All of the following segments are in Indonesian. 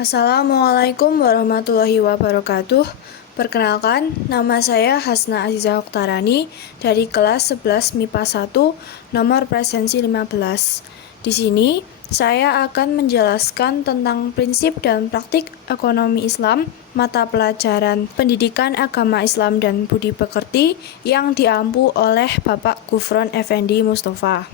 Assalamualaikum warahmatullahi wabarakatuh. Perkenalkan, nama saya Hasna Aziza Oktarani dari kelas 11 MIPA 1, nomor presensi 15. Di sini, saya akan menjelaskan tentang prinsip dan praktik ekonomi Islam, mata pelajaran Pendidikan Agama Islam dan Budi Pekerti yang diampu oleh Bapak Gufron Effendi Mustafa.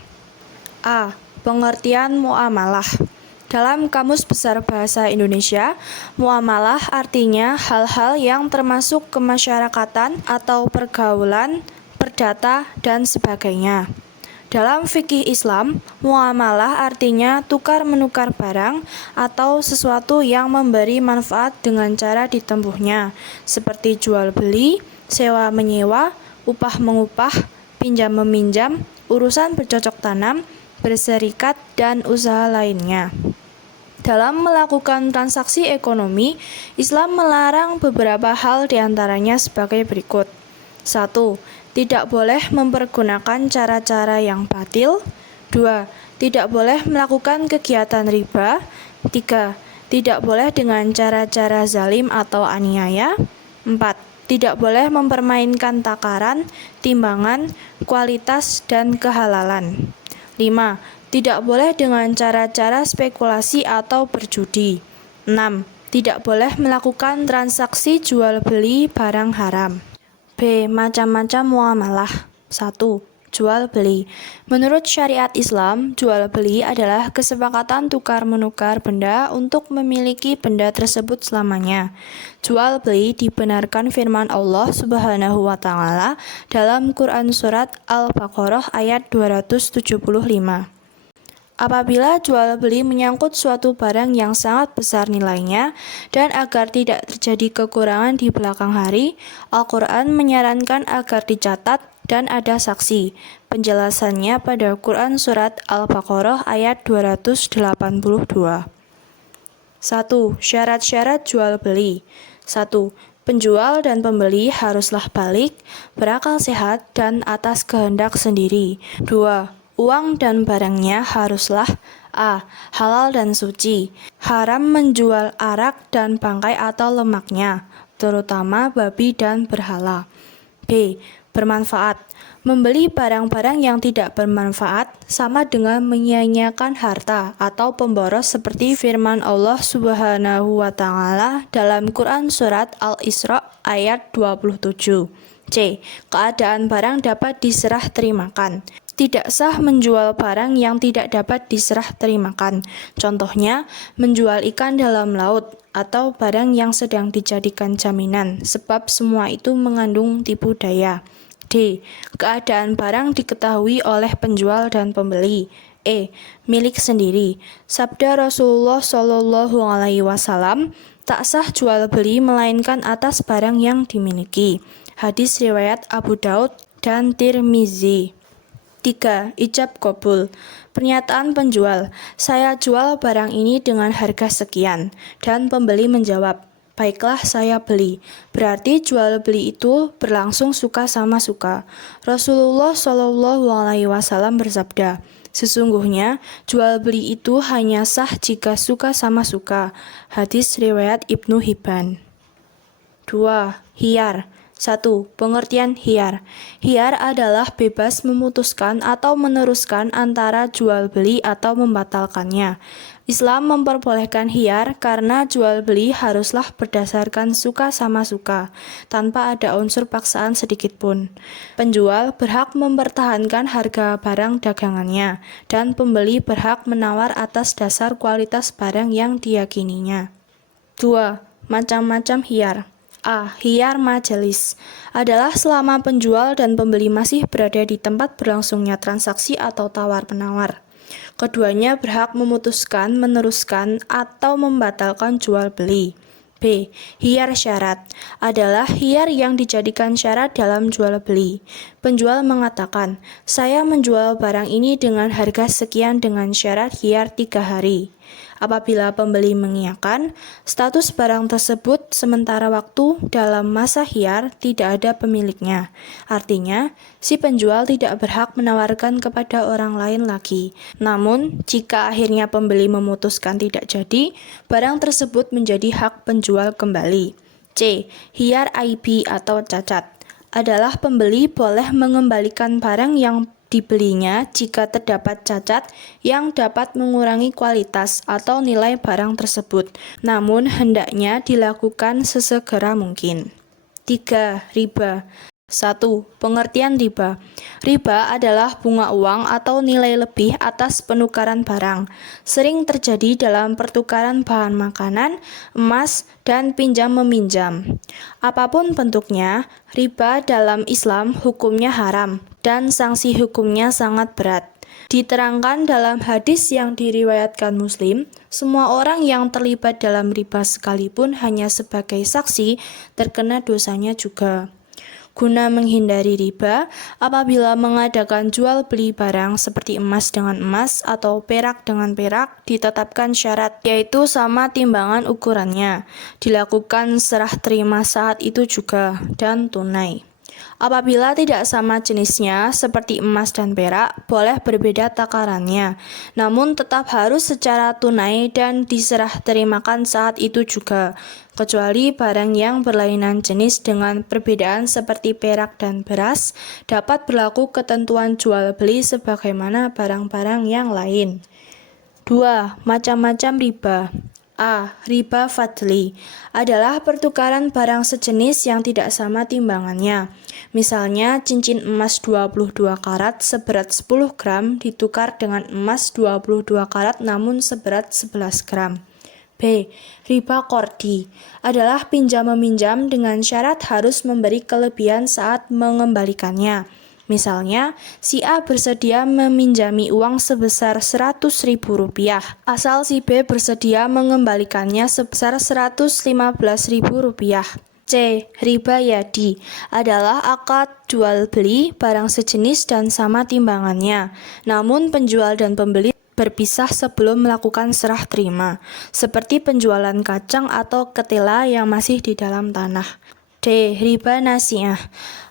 A. Pengertian muamalah. Dalam Kamus Besar Bahasa Indonesia, muamalah artinya hal-hal yang termasuk kemasyarakatan atau pergaulan, perdata, dan sebagainya. Dalam fikih Islam, muamalah artinya tukar-menukar barang atau sesuatu yang memberi manfaat dengan cara ditempuhnya, seperti jual-beli, sewa-menyewa, upah-mengupah, pinjam-meminjam, urusan bercocok tanam, berserikat, dan usaha lainnya. Dalam melakukan transaksi ekonomi, Islam melarang beberapa hal diantaranya sebagai berikut. 1. Tidak boleh mempergunakan cara-cara yang batil. 2. Tidak boleh melakukan kegiatan riba. 3. Tidak boleh dengan cara-cara zalim atau aniaya. 4. Tidak boleh mempermainkan takaran, timbangan, kualitas, dan kehalalan. 5. Tidak boleh dengan cara-cara spekulasi atau berjudi. 6. Tidak boleh melakukan transaksi jual beli barang haram. B. Macam-macam muamalah. 1. Jual beli. Menurut syariat Islam, jual beli adalah kesepakatan tukar-menukar benda untuk memiliki benda tersebut selamanya. Jual beli dibenarkan firman Allah Subhanahu wa taala dalam Quran surat Al-Baqarah ayat 275. Apabila jual beli menyangkut suatu barang yang sangat besar nilainya dan agar tidak terjadi kekurangan di belakang hari, Al-Quran menyarankan agar dicatat dan ada saksi. Penjelasannya pada Quran surat Al-Baqarah ayat 282. 1. Syarat-syarat jual beli. 1. Penjual dan pembeli haruslah balik, berakal sehat, dan atas kehendak sendiri. 2. Uang dan barangnya haruslah A. Halal dan suci. Haram menjual arak dan bangkai atau lemaknya, terutama babi dan berhala. B. Bermanfaat. Membeli barang-barang yang tidak bermanfaat sama dengan menyia-nyiakan harta atau pemboros seperti firman Allah Subhanahu wa taala dalam Quran surat Al-Isra ayat 27. C. Keadaan barang dapat diserah terimakan. Tidak sah menjual barang yang tidak dapat diserah terimakan. Contohnya, menjual ikan dalam laut atau barang yang sedang dijadikan jaminan, sebab semua itu mengandung tipu daya. D. Keadaan barang diketahui oleh penjual dan pembeli. E. Milik sendiri. Sabda Rasulullah Shallallahu Alaihi Wasallam, tak sah jual beli melainkan atas barang yang dimiliki. Hadis riwayat Abu Daud dan Tirmizi. 3. Ijab qabul. Pernyataan penjual, saya jual barang ini dengan harga sekian, dan pembeli menjawab, baiklah saya beli. Berarti jual beli itu berlangsung suka sama suka. Rasulullah Shallallahu Alaihi Wasallam bersabda, sesungguhnya jual beli itu hanya sah jika suka sama suka. Hadis riwayat Ibnu Hibban. 2. Hiyar. 1. Pengertian hiyar. Hiyar adalah bebas memutuskan atau meneruskan antara jual beli atau membatalkannya. Islam memperbolehkan hiyar karena jual beli haruslah berdasarkan suka sama suka, tanpa ada unsur paksaan sedikit pun. Penjual berhak mempertahankan harga barang dagangannya, dan pembeli berhak menawar atas dasar kualitas barang yang diyakininya. 2. Macam-macam hiyar. A. Hiyar majelis adalah selama penjual dan pembeli masih berada di tempat berlangsungnya transaksi atau tawar-menawar. Keduanya berhak memutuskan, meneruskan, atau membatalkan jual beli. B. Hiyar syarat adalah hiyar yang dijadikan syarat dalam jual beli. Penjual mengatakan, saya menjual barang ini dengan harga sekian dengan syarat hiyar 3 hari. Apabila pembeli mengiyakan, status barang tersebut sementara waktu dalam masa hiyar tidak ada pemiliknya. Artinya, si penjual tidak berhak menawarkan kepada orang lain lagi. Namun, jika akhirnya pembeli memutuskan tidak jadi, barang tersebut menjadi hak penjual kembali. C. Hiyar aibi atau cacat adalah pembeli boleh mengembalikan barang yang dibelinya jika terdapat cacat yang dapat mengurangi kualitas atau nilai barang tersebut, namun hendaknya dilakukan sesegera mungkin. 3. Riba. 1. Pengertian riba. Riba adalah bunga uang atau nilai lebih atas penukaran barang. Sering terjadi dalam pertukaran bahan makanan, emas, dan pinjam-meminjam. Apapun bentuknya, riba dalam Islam hukumnya haram dan sanksi hukumnya sangat berat. Diterangkan dalam hadis yang diriwayatkan Muslim, semua orang yang terlibat dalam riba sekalipun hanya sebagai saksi terkena dosanya juga. Guna menghindari riba, apabila mengadakan jual beli barang seperti emas dengan emas atau perak dengan perak, ditetapkan syarat, yaitu sama timbangan ukurannya, dilakukan serah terima saat itu juga, dan tunai. Apabila tidak sama jenisnya, seperti emas dan perak, boleh berbeda takarannya, namun tetap harus secara tunai dan diserah terimakan saat itu juga, kecuali barang yang berlainan jenis dengan perbedaan seperti perak dan beras, dapat berlaku ketentuan jual beli sebagaimana barang-barang yang lain. 2. Macam-macam riba. A. Riba fadli adalah pertukaran barang sejenis yang tidak sama timbangannya. Misalnya, cincin emas 22 karat seberat 10 gram ditukar dengan emas 22 karat namun seberat 11 gram. B. Riba kordi adalah pinjam-meminjam dengan syarat harus memberi kelebihan saat mengembalikannya. Misalnya, si A bersedia meminjami uang sebesar Rp100.000, asal si B bersedia mengembalikannya sebesar Rp115.000. C. Riba yadi adalah akad jual beli barang sejenis dan sama timbangannya, namun penjual dan pembeli berpisah sebelum melakukan serah terima, seperti penjualan kacang atau ketela yang masih di dalam tanah. D. Riba nasiah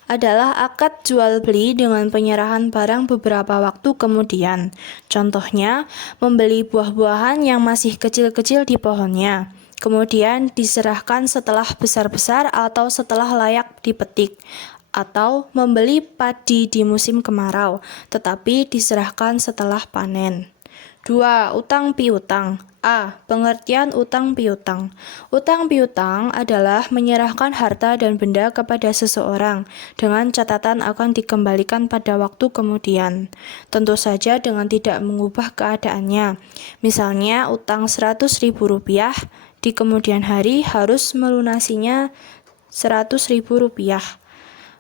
adalah akad jual beli dengan penyerahan barang beberapa waktu kemudian. Contohnya, membeli buah-buahan yang masih kecil-kecil di pohonnya, kemudian diserahkan setelah besar-besar atau setelah layak dipetik, atau membeli padi di musim kemarau, tetapi diserahkan setelah panen. 2. Utang piutang. A. Pengertian utang piutang. Utang piutang adalah menyerahkan harta dan benda kepada seseorang dengan catatan akan dikembalikan pada waktu kemudian. Tentu saja dengan tidak mengubah keadaannya. Misalnya, utang Rp100.000, di kemudian hari harus melunasinya Rp100.000.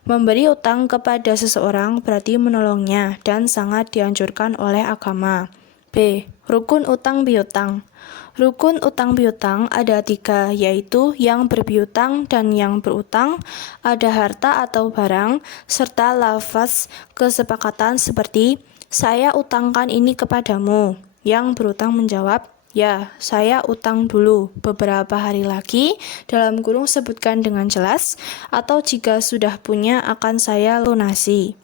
Memberi utang kepada seseorang berarti menolongnya dan sangat dianjurkan oleh agama. B. Rukun utang piutang. Rukun utang piutang ada 3, yaitu yang berpiutang dan yang berutang, ada harta atau barang, serta lafaz kesepakatan seperti, saya utangkan ini kepadamu. Yang berutang menjawab, ya, saya utang dulu, beberapa hari lagi, dalam kurung sebutkan dengan jelas, atau jika sudah punya akan saya lunasi.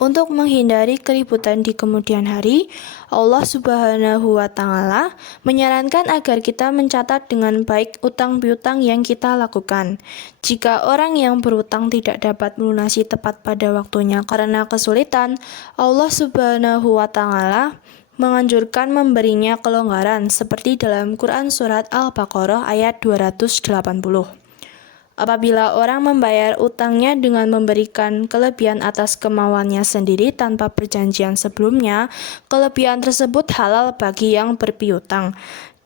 Untuk menghindari keributan di kemudian hari, Allah Subhanahu wa Ta'ala menyarankan agar kita mencatat dengan baik utang piutang yang kita lakukan. Jika orang yang berutang tidak dapat melunasi tepat pada waktunya karena kesulitan, Allah Subhanahu wa Ta'ala menganjurkan memberinya kelonggaran seperti dalam Quran Surat Al-Baqarah ayat 280. Apabila orang membayar utangnya dengan memberikan kelebihan atas kemauannya sendiri tanpa perjanjian sebelumnya, kelebihan tersebut halal bagi yang berpiutang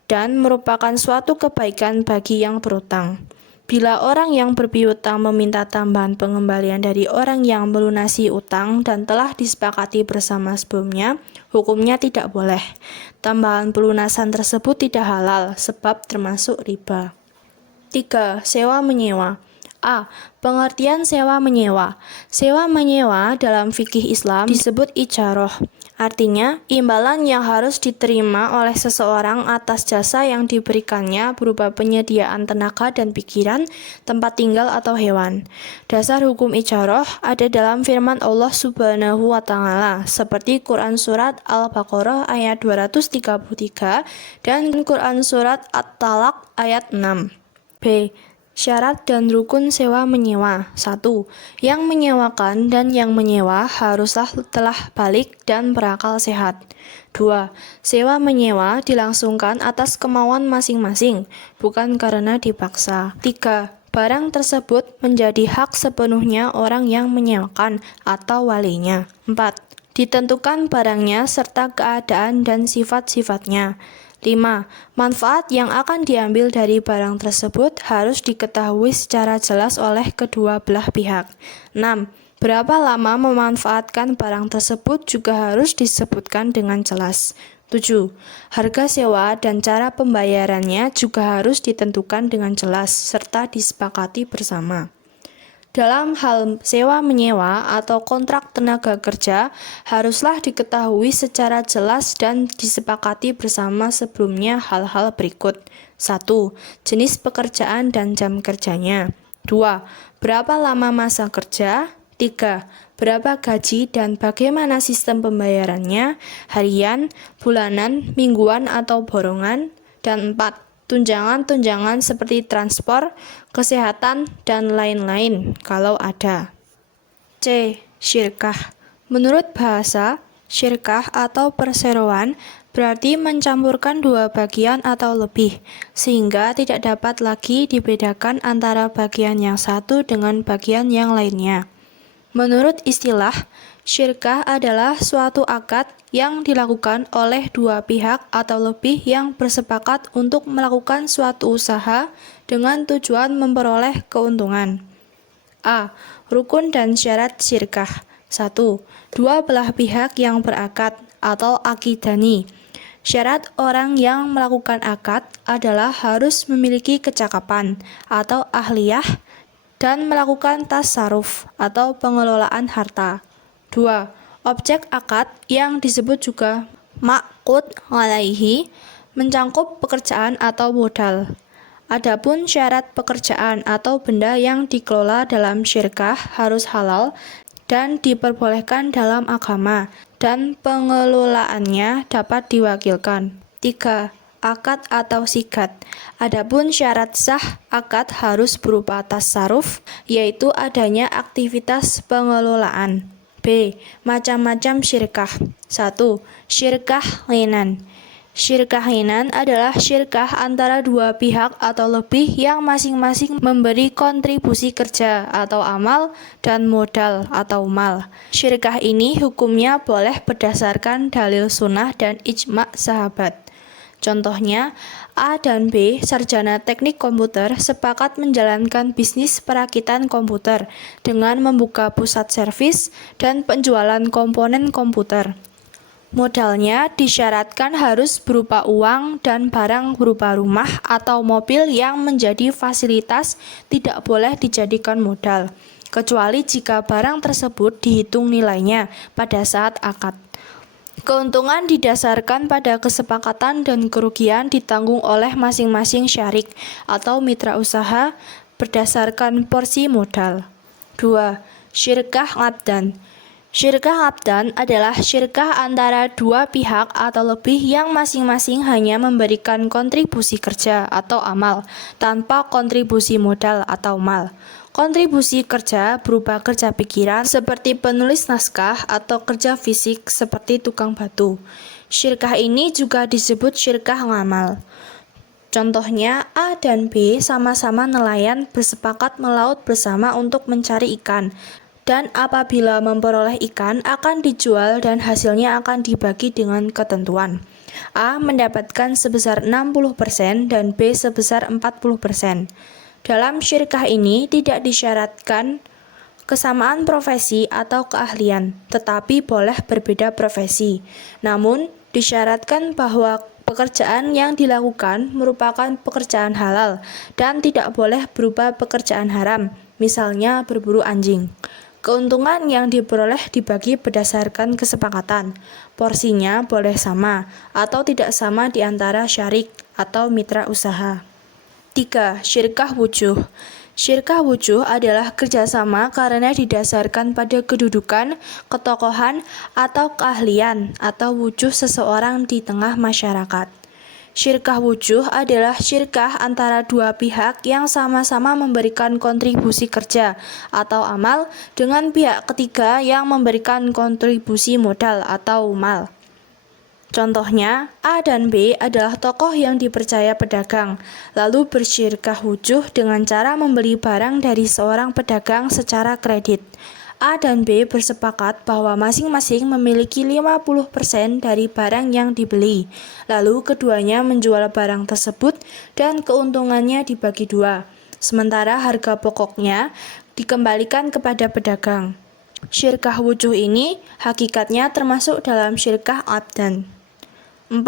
dan merupakan suatu kebaikan bagi yang berutang. Bila orang yang berpiutang meminta tambahan pengembalian dari orang yang melunasi utang dan telah disepakati bersama sebelumnya, hukumnya tidak boleh. Tambahan pelunasan tersebut tidak halal sebab termasuk riba. 3. Sewa menyewa. A. Pengertian sewa menyewa. Sewa menyewa dalam fikih Islam disebut ijarah. Artinya, imbalan yang harus diterima oleh seseorang atas jasa yang diberikannya berupa penyediaan tenaga dan pikiran, tempat tinggal atau hewan. Dasar hukum ijarah ada dalam firman Allah Subhanahu wa Ta'ala, seperti Quran Surat Al-Baqarah ayat 233 dan Quran Surat At-Talaq ayat 6. B. Syarat dan rukun sewa-menyewa. 1. Yang menyewakan dan yang menyewa haruslah telah balik dan berakal sehat. 2. Sewa-menyewa dilangsungkan atas kemauan masing-masing, bukan karena dipaksa. 3. Barang tersebut menjadi hak sepenuhnya orang yang menyewakan atau walinya. 4. Ditentukan barangnya serta keadaan dan sifat-sifatnya. 5. Manfaat yang akan diambil dari barang tersebut harus diketahui secara jelas oleh kedua belah pihak. 6. Berapa lama memanfaatkan barang tersebut juga harus disebutkan dengan jelas. 7. Harga sewa dan cara pembayarannya juga harus ditentukan dengan jelas serta disepakati bersama. Dalam hal sewa-menyewa atau kontrak tenaga kerja, haruslah diketahui secara jelas dan disepakati bersama sebelumnya hal-hal berikut. 1. Jenis pekerjaan dan jam kerjanya. 2. Berapa lama masa kerja? 3. Berapa gaji dan bagaimana sistem pembayarannya? Harian, bulanan, mingguan atau borongan? Dan 4. Tunjangan-tunjangan seperti transport, kesehatan, dan lain-lain kalau ada. C. Syirkah. Menurut bahasa, syirkah atau perseroan berarti mencampurkan dua bagian atau lebih, sehingga tidak dapat lagi dibedakan antara bagian yang satu dengan bagian yang lainnya. Menurut istilah, syirkah adalah suatu akad yang dilakukan oleh dua pihak atau lebih yang bersepakat untuk melakukan suatu usaha dengan tujuan memperoleh keuntungan. A. Rukun dan syarat syirkah. 1. Dua belah pihak yang berakad atau akidani. Syarat orang yang melakukan akad adalah harus memiliki kecakapan atau ahliyah dan melakukan tasarruf atau pengelolaan harta. 2. Objek akad yang disebut juga ma'qud alaihi mencangkup pekerjaan atau modal. Adapun syarat pekerjaan atau benda yang dikelola dalam syirkah harus halal dan diperbolehkan dalam agama dan pengelolaannya dapat diwakilkan. 3. Akad atau sigat. Adapun syarat sah akad harus berupa tasarruf, yaitu adanya aktivitas pengelolaan. B. Macam-macam syirkah. 1. Syirkah ghinan. Syirkah ghinan adalah syirkah antara dua pihak atau lebih yang masing-masing memberi kontribusi kerja atau amal dan modal atau mal. Syirkah ini hukumnya boleh berdasarkan dalil sunnah dan ijma' sahabat. Contohnya, A dan B, sarjana teknik komputer, sepakat menjalankan bisnis perakitan komputer dengan membuka pusat servis dan penjualan komponen komputer. Modalnya disyaratkan harus berupa uang dan barang berupa rumah atau mobil yang menjadi fasilitas tidak boleh dijadikan modal, kecuali jika barang tersebut dihitung nilainya pada saat akad. Keuntungan didasarkan pada kesepakatan dan kerugian ditanggung oleh masing-masing syarik atau mitra usaha berdasarkan porsi modal. 2. Syirkah abdan. Syirkah abdan adalah syirkah antara dua pihak atau lebih yang masing-masing hanya memberikan kontribusi kerja atau amal tanpa kontribusi modal atau mal. Kontribusi kerja berupa kerja pikiran seperti penulis naskah atau kerja fisik seperti tukang batu. Syirkah ini juga disebut syirkah ngamal. Contohnya, A dan B sama-sama nelayan bersepakat melaut bersama untuk mencari ikan. Dan apabila memperoleh ikan akan dijual dan hasilnya akan dibagi dengan ketentuan. A mendapatkan sebesar 60% dan B sebesar 40%. Dalam syirkah ini tidak disyaratkan kesamaan profesi atau keahlian, tetapi boleh berbeda profesi. Namun, disyaratkan bahwa pekerjaan yang dilakukan merupakan pekerjaan halal dan tidak boleh berupa pekerjaan haram, misalnya berburu anjing. Keuntungan yang diperoleh dibagi berdasarkan kesepakatan. Porsinya boleh sama atau tidak sama di antara syarik atau mitra usaha. 3. Syirkah wujuh. Syirkah wujuh adalah kerjasama karena didasarkan pada kedudukan, ketokohan, atau keahlian atau wujuh seseorang di tengah masyarakat. Syirkah wujuh adalah syirkah antara dua pihak yang sama-sama memberikan kontribusi kerja atau amal dengan pihak ketiga yang memberikan kontribusi modal atau mal. Contohnya, A dan B adalah tokoh yang dipercaya pedagang, lalu bersyirkah wujuh dengan cara membeli barang dari seorang pedagang secara kredit. A dan B bersepakat bahwa masing-masing memiliki 50% dari barang yang dibeli, lalu keduanya menjual barang tersebut dan keuntungannya dibagi dua, sementara harga pokoknya dikembalikan kepada pedagang. Syirkah wujuh ini hakikatnya termasuk dalam syirkah abdan. 4.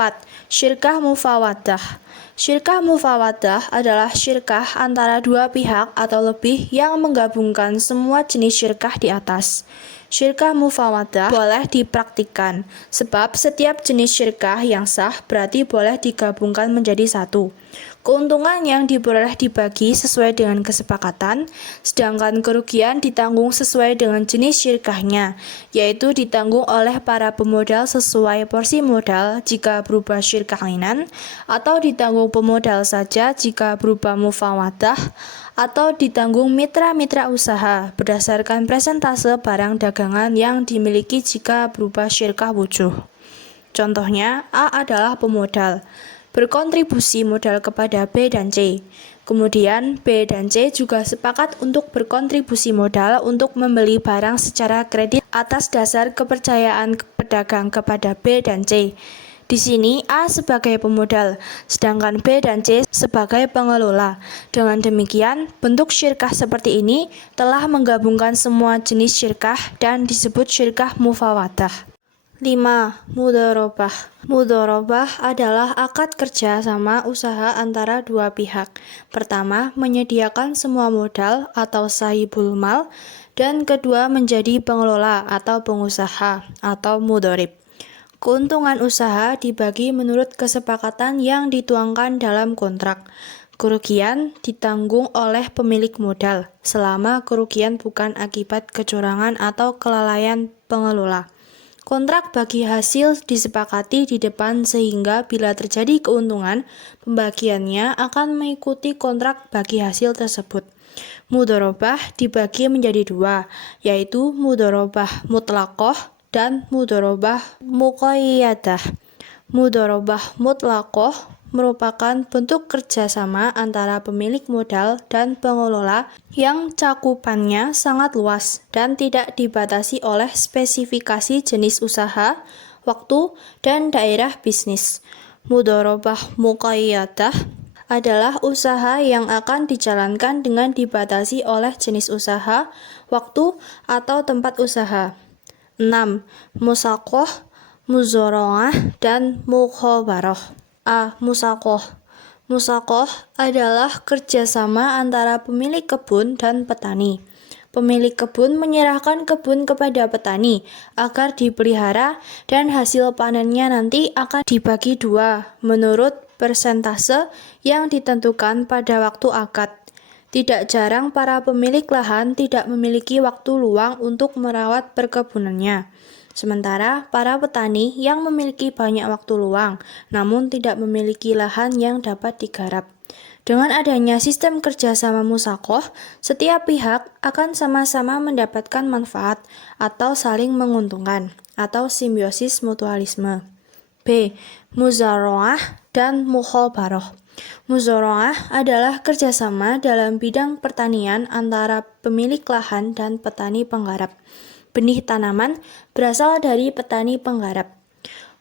Syirkah mufawadah. Syirkah mufawadah adalah syirkah antara dua pihak atau lebih yang menggabungkan semua jenis syirkah di atas. Syirkah mufawadah boleh dipraktikkan, sebab setiap jenis syirkah yang sah berarti boleh digabungkan menjadi satu. Keuntungan yang diperoleh dibagi sesuai dengan kesepakatan, sedangkan kerugian ditanggung sesuai dengan jenis syirkahnya, yaitu ditanggung oleh para pemodal sesuai porsi modal jika berupa syirkah linan, atau ditanggung pemodal saja jika berupa mufawadah, atau ditanggung mitra-mitra usaha berdasarkan persentase barang dagangan yang dimiliki jika berupa syirkah wujuh. Contohnya, A adalah pemodal, berkontribusi modal kepada B dan C. Kemudian, B dan C juga sepakat untuk berkontribusi modal untuk membeli barang secara kredit atas dasar kepercayaan pedagang kepada B dan C. Di sini A sebagai pemodal, sedangkan B dan C sebagai pengelola. Dengan demikian, bentuk syirkah seperti ini telah menggabungkan semua jenis syirkah dan disebut syirkah mufawadah. 5. Mudharabah. Mudharabah adalah akad kerja sama usaha antara dua pihak. Pertama, menyediakan semua modal atau sahibul mal, dan kedua menjadi pengelola atau pengusaha atau mudharib. Keuntungan usaha dibagi menurut kesepakatan yang dituangkan dalam kontrak. Kerugian ditanggung oleh pemilik modal, selama kerugian bukan akibat kecurangan atau kelalaian pengelola. Kontrak bagi hasil disepakati di depan sehingga bila terjadi keuntungan, pembagiannya akan mengikuti kontrak bagi hasil tersebut. Mudharabah dibagi menjadi dua, yaitu mudharabah mutlaqah dan mudharabah muqayyadah. Mudharabah mutlaqah merupakan bentuk kerjasama antara pemilik modal dan pengelola yang cakupannya sangat luas dan tidak dibatasi oleh spesifikasi jenis usaha, waktu, dan daerah bisnis. Mudharabah muqayyadah adalah usaha yang akan dijalankan dengan dibatasi oleh jenis usaha, waktu, atau tempat usaha. 6. Musaqah, muzara'ah, dan mukhabarah. A. Musaqah. Musaqah adalah kerjasama antara pemilik kebun dan petani. Pemilik kebun menyerahkan kebun kepada petani agar dipelihara dan hasil panennya nanti akan dibagi dua menurut persentase yang ditentukan pada waktu akad. Tidak jarang para pemilik lahan tidak memiliki waktu luang untuk merawat perkebunannya. Sementara para petani yang memiliki banyak waktu luang, namun tidak memiliki lahan yang dapat digarap. Dengan adanya sistem kerjasama musaqah, setiap pihak akan sama-sama mendapatkan manfaat atau saling menguntungkan, atau simbiosis mutualisme. B. Muzara'ah dan mukhabarah. Muzara'ah adalah kerjasama dalam bidang pertanian antara pemilik lahan dan petani penggarap. Benih tanaman berasal dari petani penggarap.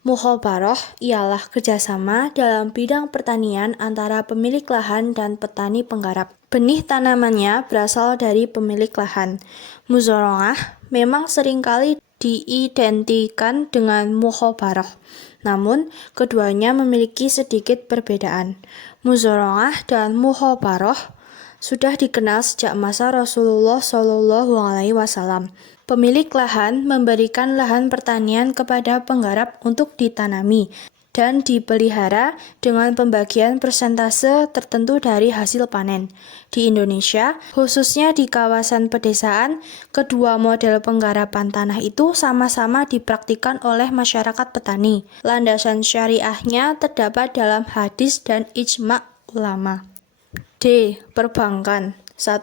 Mukhabarah ialah kerjasama dalam bidang pertanian antara pemilik lahan dan petani penggarap. Benih tanamannya berasal dari pemilik lahan. Muzara'ah memang seringkali diidentikan dengan mukhabarah, namun keduanya memiliki sedikit perbedaan. Muzara'ah dan mukhabarah sudah dikenal sejak masa Rasulullah Shallallahu Alaihi Wasallam. Pemilik lahan memberikan lahan pertanian kepada penggarap untuk ditanami dan dipelihara dengan pembagian persentase tertentu dari hasil panen. Di Indonesia, khususnya di kawasan pedesaan, kedua model penggarapan tanah itu sama-sama dipraktikkan oleh masyarakat petani. Landasan syariahnya terdapat dalam hadis dan ijma' ulama. D. Perbankan. 1.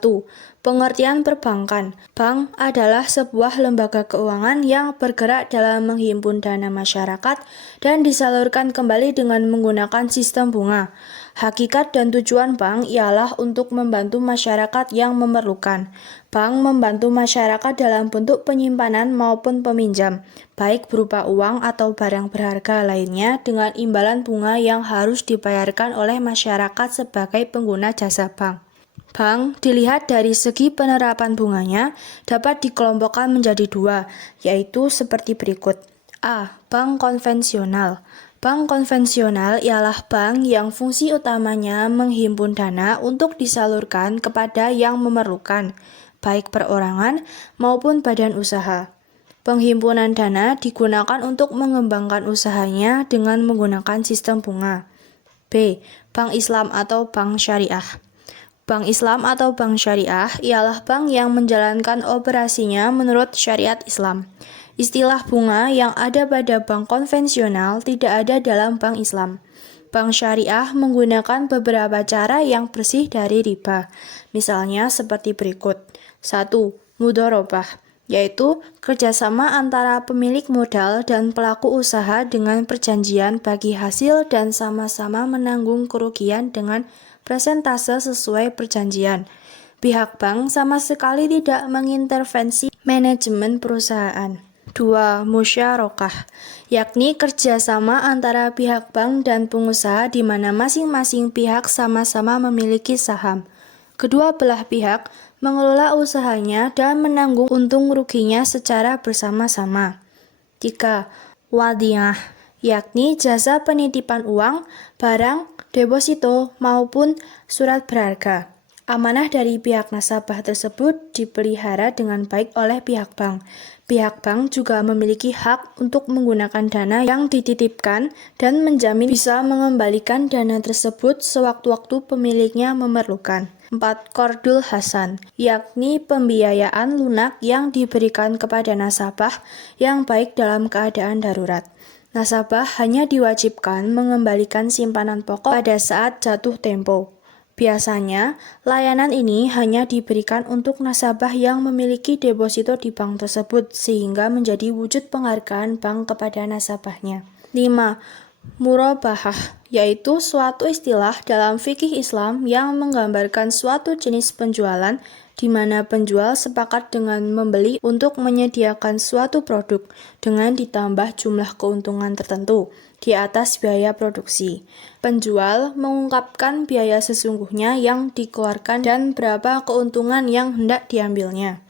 Pengertian perbankan. Bank adalah sebuah lembaga keuangan yang bergerak dalam menghimpun dana masyarakat dan disalurkan kembali dengan menggunakan sistem bunga. Hakikat dan tujuan bank ialah untuk membantu masyarakat yang memerlukan. Bank membantu masyarakat dalam bentuk penyimpanan maupun peminjam, baik berupa uang atau barang berharga lainnya dengan imbalan bunga yang harus dibayarkan oleh masyarakat sebagai pengguna jasa bank. Bank dilihat dari segi penerapan bunganya dapat dikelompokkan menjadi dua, yaitu seperti berikut. A. Bank konvensional. Bank konvensional ialah bank yang fungsi utamanya menghimpun dana untuk disalurkan kepada yang memerlukan, baik perorangan maupun badan usaha. Penghimpunan dana digunakan untuk mengembangkan usahanya dengan menggunakan sistem bunga. B. Bank Islam atau bank syariah. Bank Islam atau bank syariah ialah bank yang menjalankan operasinya menurut syariat Islam. Istilah bunga yang ada pada bank konvensional tidak ada dalam bank Islam. Bank syariah menggunakan beberapa cara yang bersih dari riba. Misalnya seperti berikut. 1. Mudharabah, yaitu kerjasama antara pemilik modal dan pelaku usaha dengan perjanjian bagi hasil dan sama-sama menanggung kerugian dengan persentase sesuai perjanjian. Pihak bank sama sekali tidak mengintervensi manajemen perusahaan. 2. Musyarakah, yakni kerjasama antara pihak bank dan pengusaha di mana masing-masing pihak sama-sama memiliki saham. Kedua belah pihak mengelola usahanya dan menanggung untung ruginya secara bersama-sama. 3. Wadiyah, yakni jasa penitipan uang, barang, deposito, maupun surat berharga. Amanah dari pihak nasabah tersebut dipelihara dengan baik oleh pihak bank. Pihak bank juga memiliki hak untuk menggunakan dana yang dititipkan dan menjamin bisa mengembalikan dana tersebut sewaktu-waktu pemiliknya memerlukan. 4. Qardul Hasan, yakni pembiayaan lunak yang diberikan kepada nasabah yang baik dalam keadaan darurat. Nasabah hanya diwajibkan mengembalikan simpanan pokok pada saat jatuh tempo. Biasanya, layanan ini hanya diberikan untuk nasabah yang memiliki deposito di bank tersebut sehingga menjadi wujud penghargaan bank kepada nasabahnya. 5. Murabahah, yaitu suatu istilah dalam fikih Islam yang menggambarkan suatu jenis penjualan di mana penjual sepakat dengan membeli untuk menyediakan suatu produk dengan ditambah jumlah keuntungan tertentu di atas biaya produksi. Penjual mengungkapkan biaya sesungguhnya yang dikeluarkan dan berapa keuntungan yang hendak diambilnya.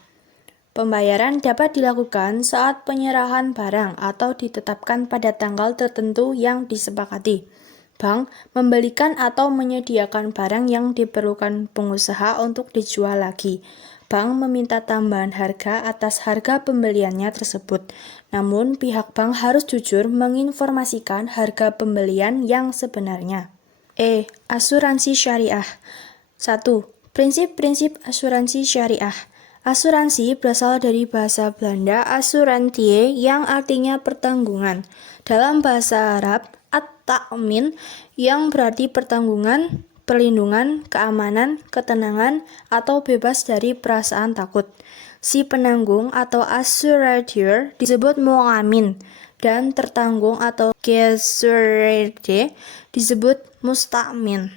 Pembayaran dapat dilakukan saat penyerahan barang atau ditetapkan pada tanggal tertentu yang disepakati. Bank membelikan atau menyediakan barang yang diperlukan pengusaha untuk dijual lagi. Bank meminta tambahan harga atas harga pembeliannya tersebut. Namun, pihak bank harus jujur menginformasikan harga pembelian yang sebenarnya. E. Asuransi syariah. 1. Prinsip-prinsip asuransi syariah. Asuransi berasal dari bahasa Belanda assurantie yang artinya pertanggungan. Dalam bahasa Arab, at-ta'min yang berarti pertanggungan, perlindungan, keamanan, ketenangan, atau bebas dari perasaan takut. Si penanggung atau assurateur disebut mu'amin dan tertanggung atau gesurede disebut musta'min.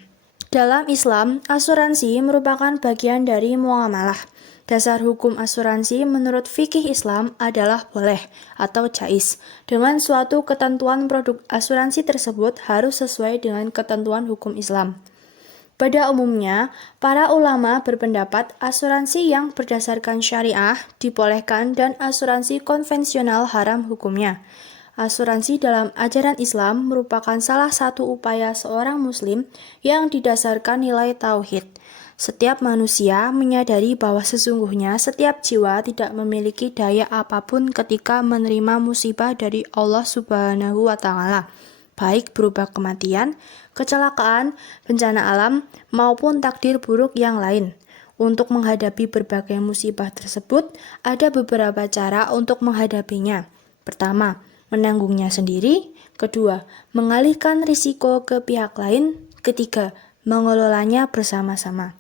Dalam Islam, asuransi merupakan bagian dari muamalah. Dasar hukum asuransi menurut fikih Islam adalah boleh atau jais. Dengan suatu ketentuan produk asuransi tersebut harus sesuai dengan ketentuan hukum Islam. Pada umumnya, para ulama berpendapat asuransi yang berdasarkan syariah dibolehkan dan asuransi konvensional haram hukumnya. Asuransi dalam ajaran Islam merupakan salah satu upaya seorang muslim yang didasarkan nilai tauhid. Setiap manusia menyadari bahwa sesungguhnya setiap jiwa tidak memiliki daya apapun ketika menerima musibah dari Allah Subhanahu wa Ta'ala, baik berupa kematian, kecelakaan, bencana alam, maupun takdir buruk yang lain. Untuk menghadapi berbagai musibah tersebut, ada beberapa cara untuk menghadapinya. Pertama, menanggungnya sendiri. Kedua, mengalihkan risiko ke pihak lain. Ketiga, mengelolanya bersama-sama.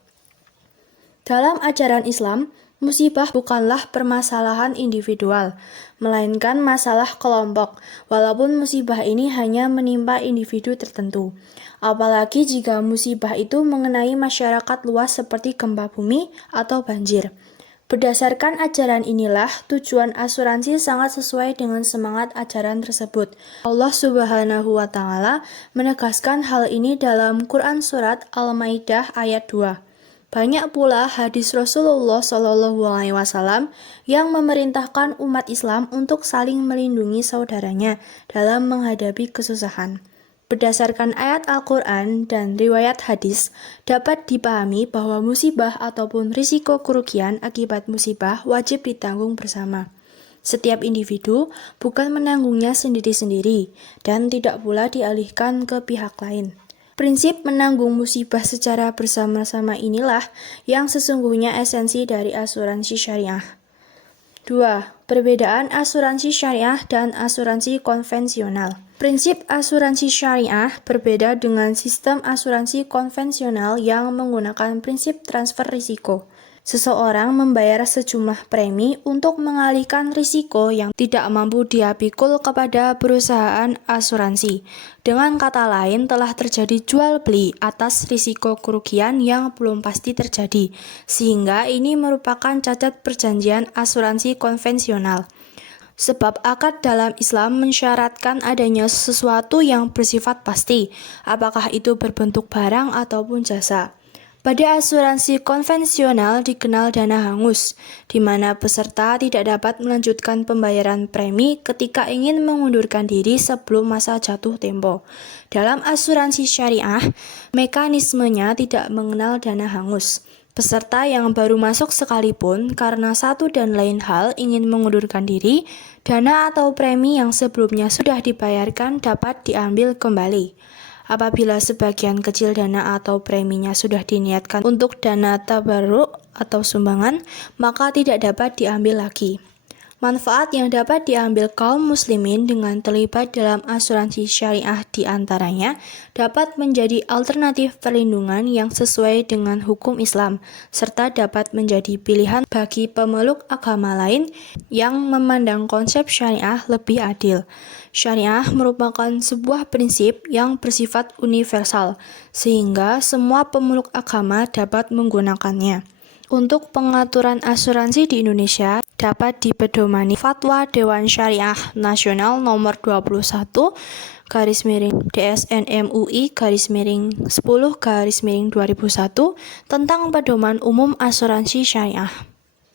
Dalam ajaran Islam, musibah bukanlah permasalahan individual, melainkan masalah kelompok, walaupun musibah ini hanya menimpa individu tertentu. Apalagi jika musibah itu mengenai masyarakat luas seperti gempa bumi atau banjir. Berdasarkan ajaran inilah, tujuan asuransi sangat sesuai dengan semangat ajaran tersebut. Allah Subhanahu wa Ta'ala menegaskan hal ini dalam Quran Surat Al-Maidah ayat 2. Banyak pula hadis Rasulullah SAW yang memerintahkan umat Islam untuk saling melindungi saudaranya dalam menghadapi kesusahan. Berdasarkan ayat Al-Quran dan riwayat hadis, dapat dipahami bahwa musibah ataupun risiko kerugian akibat musibah wajib ditanggung bersama. Setiap individu bukan menanggungnya sendiri-sendiri dan tidak pula dialihkan ke pihak lain. Prinsip menanggung musibah secara bersama-sama inilah yang sesungguhnya esensi dari asuransi syariah. 2. Perbedaan asuransi syariah dan asuransi konvensional. Prinsip asuransi syariah berbeda dengan sistem asuransi konvensional yang menggunakan prinsip transfer risiko. Seseorang membayar sejumlah premi untuk mengalihkan risiko yang tidak mampu dia pikul kepada perusahaan asuransi. Dengan kata lain, telah terjadi jual beli atas risiko kerugian yang belum pasti terjadi, sehingga ini merupakan cacat perjanjian asuransi konvensional. Sebab akad dalam Islam mensyaratkan adanya sesuatu yang bersifat pasti, apakah itu berbentuk barang ataupun jasa. Pada asuransi konvensional dikenal dana hangus, di mana peserta tidak dapat melanjutkan pembayaran premi ketika ingin mengundurkan diri sebelum masa jatuh tempo. Dalam asuransi syariah, mekanismenya tidak mengenal dana hangus. Peserta yang baru masuk sekalipun karena satu dan lain hal ingin mengundurkan diri, dana atau premi yang sebelumnya sudah dibayarkan dapat diambil kembali. Apabila sebagian kecil dana atau preminya sudah diniatkan untuk dana tabarruk atau sumbangan, maka tidak dapat diambil lagi. Manfaat yang dapat diambil kaum muslimin dengan terlibat dalam asuransi syariah diantaranya dapat menjadi alternatif perlindungan yang sesuai dengan hukum Islam, serta dapat menjadi pilihan bagi pemeluk agama lain yang memandang konsep syariah lebih adil. Syariah merupakan sebuah prinsip yang bersifat universal, sehingga semua pemeluk agama dapat menggunakannya. Untuk pengaturan asuransi di Indonesia dapat dipedomani Fatwa Dewan Syariah Nasional Nomor 21 DSN MUI 10 2001 tentang pedoman umum asuransi syariah.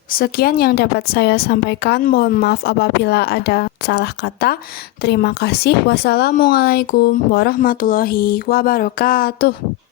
Sekian yang dapat saya sampaikan. Mohon maaf apabila ada salah kata. Terima kasih. Wassalamualaikum warahmatullahi wabarakatuh.